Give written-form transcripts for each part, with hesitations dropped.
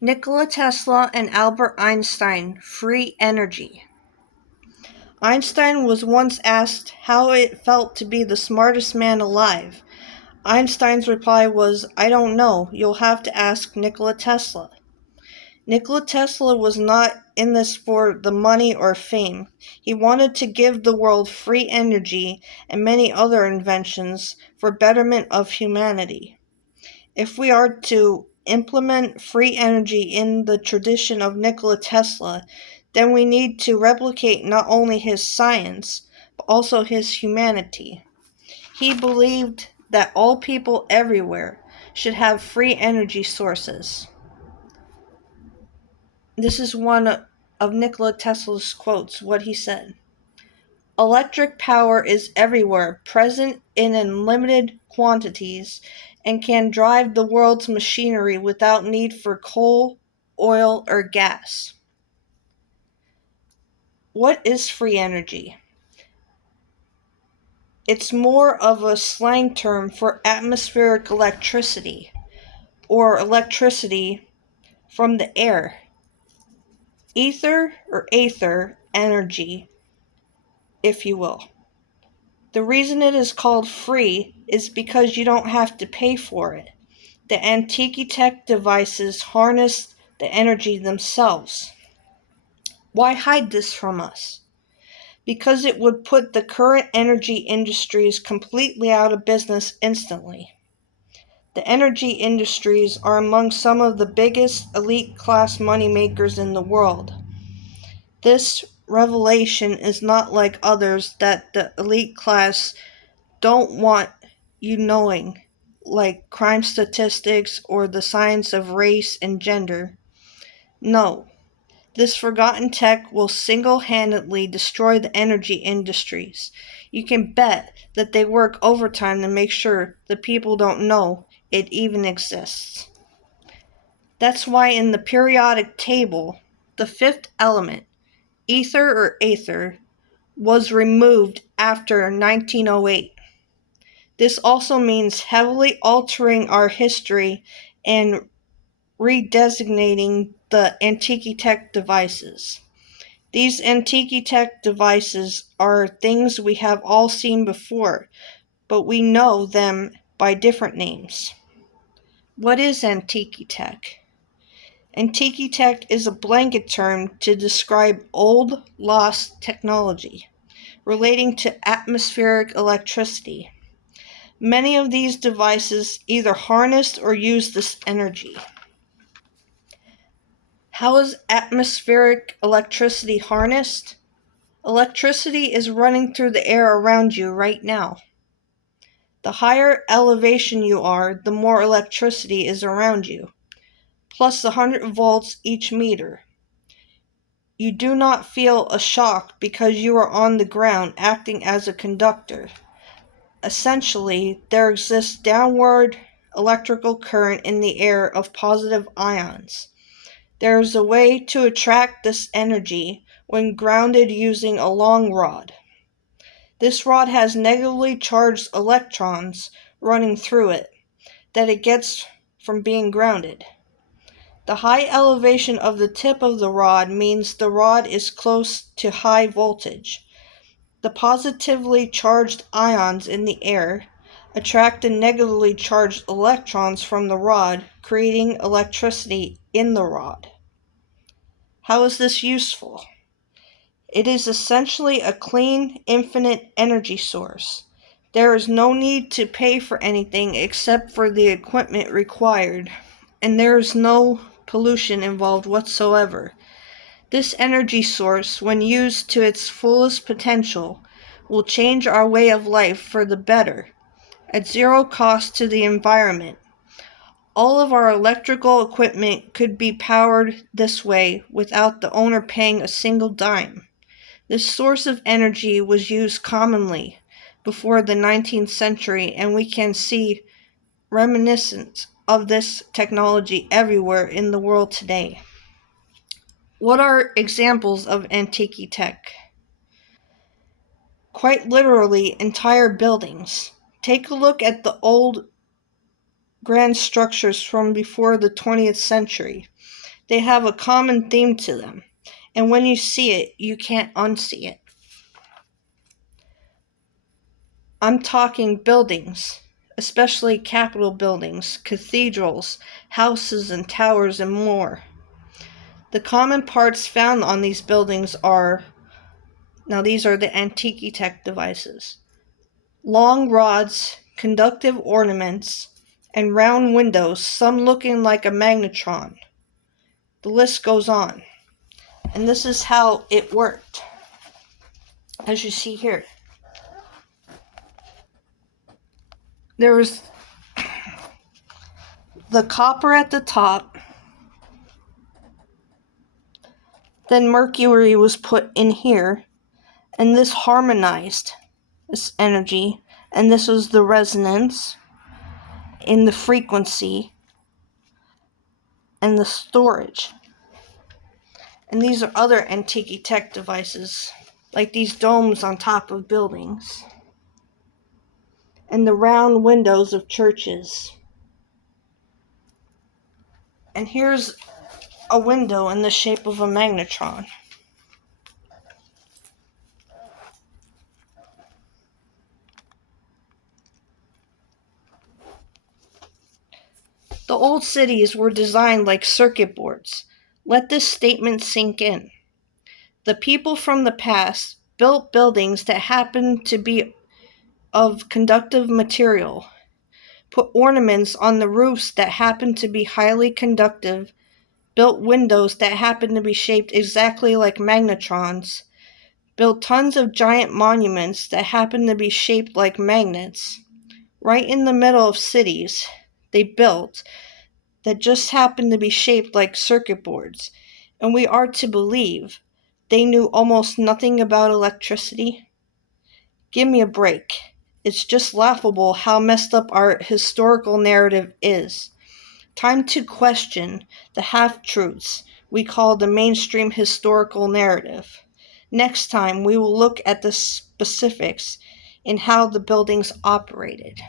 Nikola Tesla and Albert Einstein, free energy. Einstein was once asked how it felt to be the smartest man alive. Einstein's reply was, "I don't know, you'll have to ask Nikola Tesla." Nikola Tesla was not in this for the money or fame. He wanted to give the world free energy and many other inventions for betterment of humanity. If we are to implement free energy in the tradition of Nikola Tesla, then we need to replicate not only his science, but also his humanity. He believed that all people everywhere should have free energy sources. This is one of Nikola Tesla's quotes, what he said. Electric power is everywhere, present in unlimited quantities, and can drive the world's machinery without need for coal, oil, or gas. What is free energy? It's more of a slang term for atmospheric electricity, or electricity from the air. Ether or aether energy, if you will. The reason it is called free is because you don't have to pay for it. The Antikythera devices harness the energy themselves. Why hide this from us? Because it would put the current energy industries completely out of business instantly. The energy industries are among some of the biggest elite class moneymakers in the world. This revelation is not like others that the elite class don't want you knowing, like crime statistics or the science of race and gender. No, this forgotten tech will single-handedly destroy the energy industries. You can bet that they work overtime to make sure the people don't know it even exists. That's why in the periodic table, the fifth element, ether or aether, was removed after 1908. This also means heavily altering our history and redesignating the Antikythera devices. These Antikythera devices are things we have all seen before, but we know them by different names. What is Antikythera? Antikythera is a blanket term to describe old, lost technology relating to atmospheric electricity. Many of these devices either harnessed or used this energy. How is atmospheric electricity harnessed? Electricity is running through the air around you right now. The higher elevation you are, the more electricity is around you, plus 100 volts each meter. You do not feel a shock because you are on the ground acting as a conductor. Essentially, there exists downward electrical current in the air of positive ions. There is a way to attract this energy when grounded using a long rod. This rod has negatively charged electrons running through it that it gets from being grounded. The high elevation of the tip of the rod means the rod is close to high voltage. The positively charged ions in the air attract the negatively charged electrons from the rod, creating electricity in the rod. How is this useful? It is essentially a clean, infinite energy source. There is no need to pay for anything except for the equipment required, and there is no pollution involved whatsoever. This energy source, when used to its fullest potential, will change our way of life for the better, at zero cost to the environment. All of our electrical equipment could be powered this way without the owner paying a single dime. This source of energy was used commonly before the 19th century, and we can see reminiscence of this technology everywhere in the world today. What are examples of Antikythera? Quite literally, entire buildings. Take a look at the old grand structures from before the 20th century. They have a common theme to them, and when you see it, you can't unsee it. I'm talking buildings, especially Capitol buildings, cathedrals, houses and towers, and more. The common parts found on these buildings are, now these are the Antikytech devices: long rods, conductive ornaments, and round windows, some looking like a magnetron. The list goes on. And this is how it worked, as you see here. There was the copper at the top, then mercury was put in here, and this harmonized this energy, and this was the resonance in the frequency and the storage. And these are other Antikytech devices, like these domes on top of buildings, and the round windows of churches. And here's a window in the shape of a magnetron. The old cities were designed like circuit boards. Let this statement sink in. The people from the past built buildings that happened to be of conductive material, put ornaments on the roofs that happened to be highly conductive, built windows that happened to be shaped exactly like magnetrons, built tons of giant monuments that happened to be shaped like magnets. Right in the middle of cities, they built that just happened to be shaped like circuit boards, and we are to believe they knew almost nothing about electricity? Give me a break. It's just laughable how messed up our historical narrative is. Time to question the half-truths we call the mainstream historical narrative. Next time, we will look at the specifics in how the buildings operated.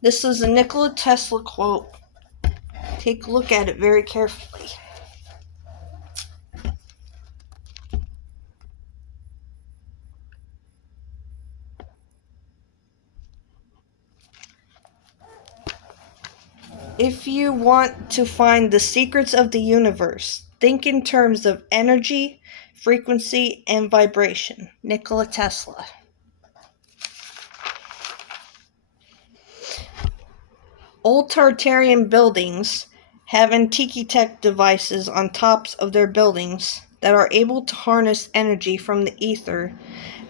This is a Nikola Tesla quote. Take a look at it very carefully. If you want to find the secrets of the universe, think in terms of energy, frequency, and vibration. Nikola Tesla. Old Tartarian buildings have Antikytech devices on tops of their buildings that are able to harness energy from the ether,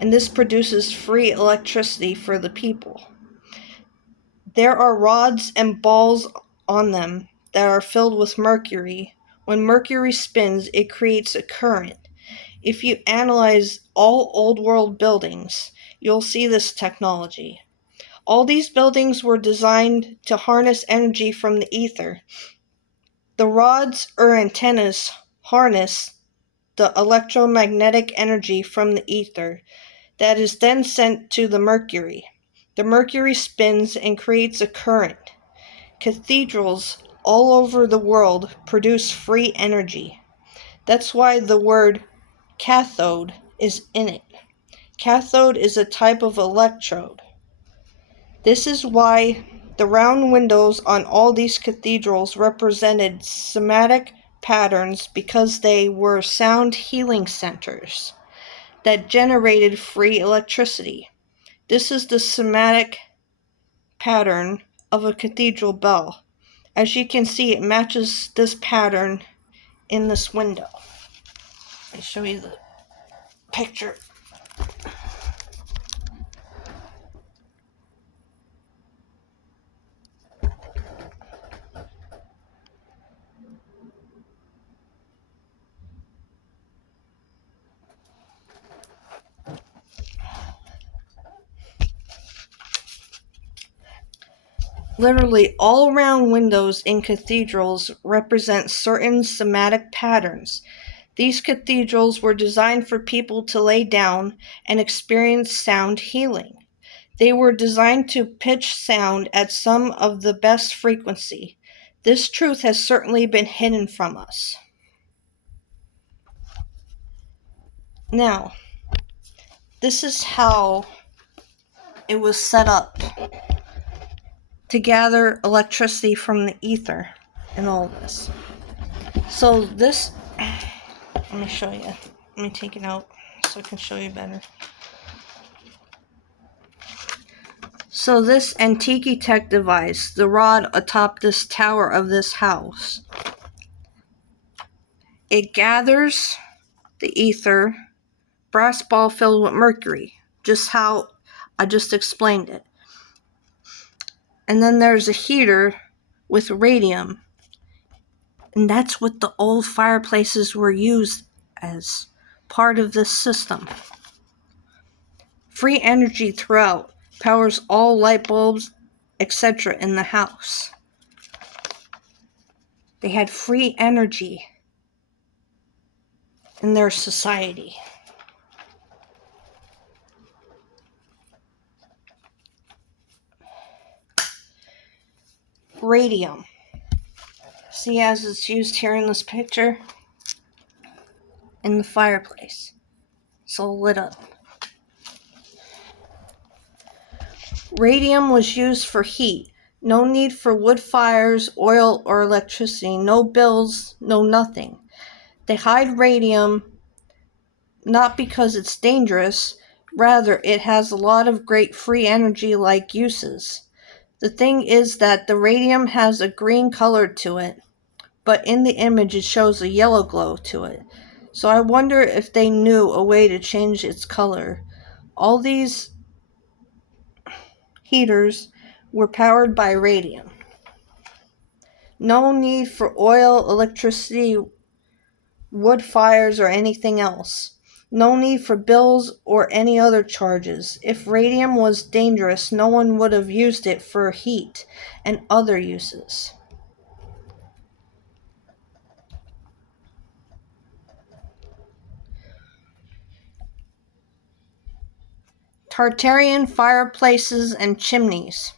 and this produces free electricity for the people. There are rods and balls on them that are filled with mercury. When mercury spins, it creates a current. If you analyze all old world buildings, you'll see this technology. All these buildings were designed to harness energy from the ether. The rods or antennas harness the electromagnetic energy from the ether that is then sent to the mercury. The mercury spins and creates a current. Cathedrals all over the world produce free energy. That's why the word cathode is in it. Cathode is a type of electrode. This is why the round windows on all these cathedrals represented somatic patterns, because they were sound healing centers that generated free electricity. This is the somatic pattern of a cathedral bell. As you can see, it matches this pattern in this window. Let me show you the picture. Literally, all round windows in cathedrals represent certain somatic patterns. These cathedrals were designed for people to lay down and experience sound healing. They were designed to pitch sound at some of the best frequency. This truth has certainly been hidden from us. Now, this is how it was set up to gather electricity from the ether and all this. So this, let me show you. Let me take it out so I can show you better. So this Antikytech device, the rod atop this tower of this house, it gathers the ether, brass ball filled with mercury, just how I just explained it. And then there's a heater with radium, and that's what the old fireplaces were used as part of this system. Free energy throughout powers all light bulbs, etc. in the house. They had free energy in their society. Radium. See, as it's used here in this picture, in the fireplace. It's all lit up. Radium was used for heat. No need for wood fires, oil, or electricity. No bills, no nothing. They hide radium not because it's dangerous, rather it has a lot of great free energy-like uses. The thing is that the radium has a green color to it, but in the image it shows a yellow glow to it. So I wonder if they knew a way to change its color. All these heaters were powered by radium. No need for oil, electricity, wood fires, or anything else. No need for bills or any other charges. If radium was dangerous, no one would have used it for heat and other uses. Tartarian fireplaces and chimneys.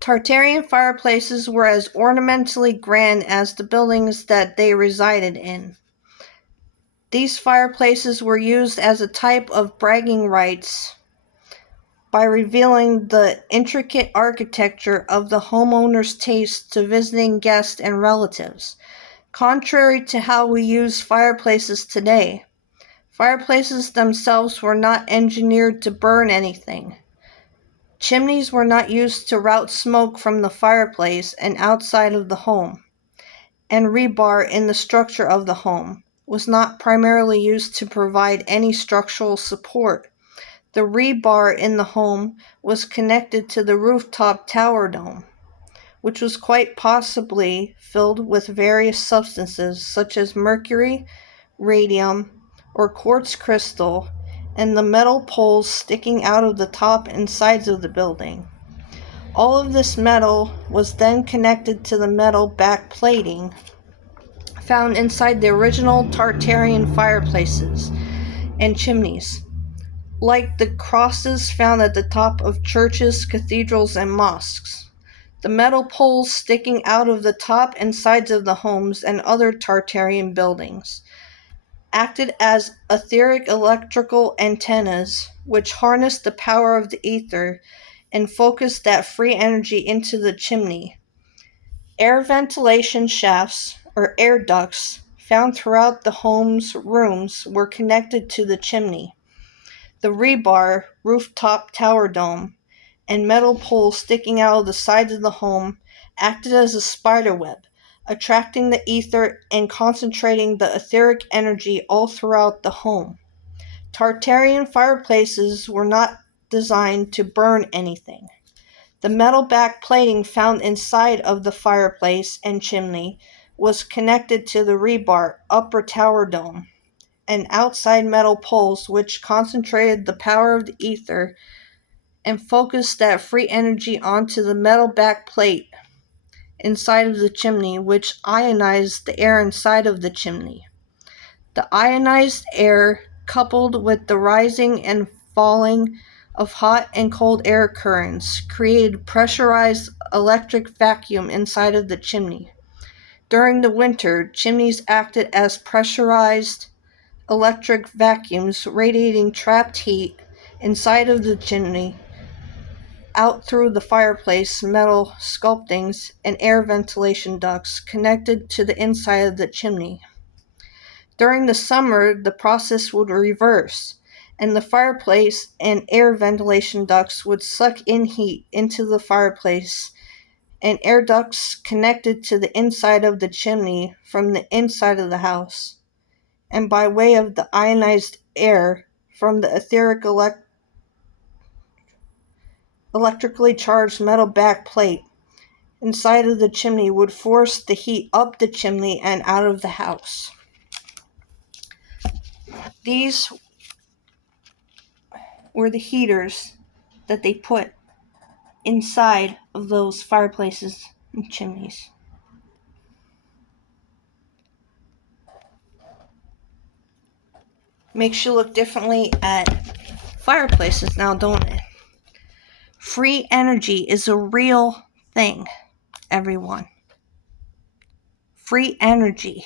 Tartarian fireplaces were as ornamentally grand as the buildings that they resided in. These fireplaces were used as a type of bragging rights by revealing the intricate architecture of the homeowner's taste to visiting guests and relatives. Contrary to how we use fireplaces today, fireplaces themselves were not engineered to burn anything. Chimneys were not used to route smoke from the fireplace and outside of the home, and rebar in the structure of the home was not primarily used to provide any structural support. The rebar in the home was connected to the rooftop tower dome, which was quite possibly filled with various substances such as mercury, radium, or quartz crystal, and the metal poles sticking out of the top and sides of the building. All of this metal was then connected to the metal back plating found inside the original Tartarian fireplaces and chimneys, like the crosses found at the top of churches, cathedrals, and mosques. The metal poles sticking out of the top and sides of the homes and other Tartarian buildings acted as etheric electrical antennas which harnessed the power of the ether and focused that free energy into the chimney. Air ventilation shafts, or air ducts, found throughout the home's rooms were connected to the chimney. The rebar, rooftop tower dome, and metal poles sticking out of the sides of the home acted as a spider web, attracting the ether and concentrating the etheric energy all throughout the home. Tartarian fireplaces were not designed to burn anything. The metal back plating found inside of the fireplace and chimney was connected to the rebar upper tower dome and outside metal poles which concentrated the power of the ether and focused that free energy onto the metal back plate inside of the chimney, which ionized the air inside of the chimney. The ionized air, coupled with the rising and falling of hot and cold air currents created pressurized electric vacuum inside of the chimney. During the winter, chimneys acted as pressurized electric vacuums, radiating trapped heat inside of the chimney out through the fireplace metal sculptings and air ventilation ducts connected to the inside of the chimney. During the summer, the process would reverse, and the fireplace and air ventilation ducts would suck in heat into the fireplace, and air ducts connected to the inside of the chimney from the inside of the house, and by way of the ionized air from the etheric electrically charged metal back plate inside of the chimney would force the heat up the chimney and out of the house. These were the heaters that they put inside of those fireplaces and chimneys. Makes you look differently at fireplaces now, don't it? Free energy is a real thing, everyone. Free energy.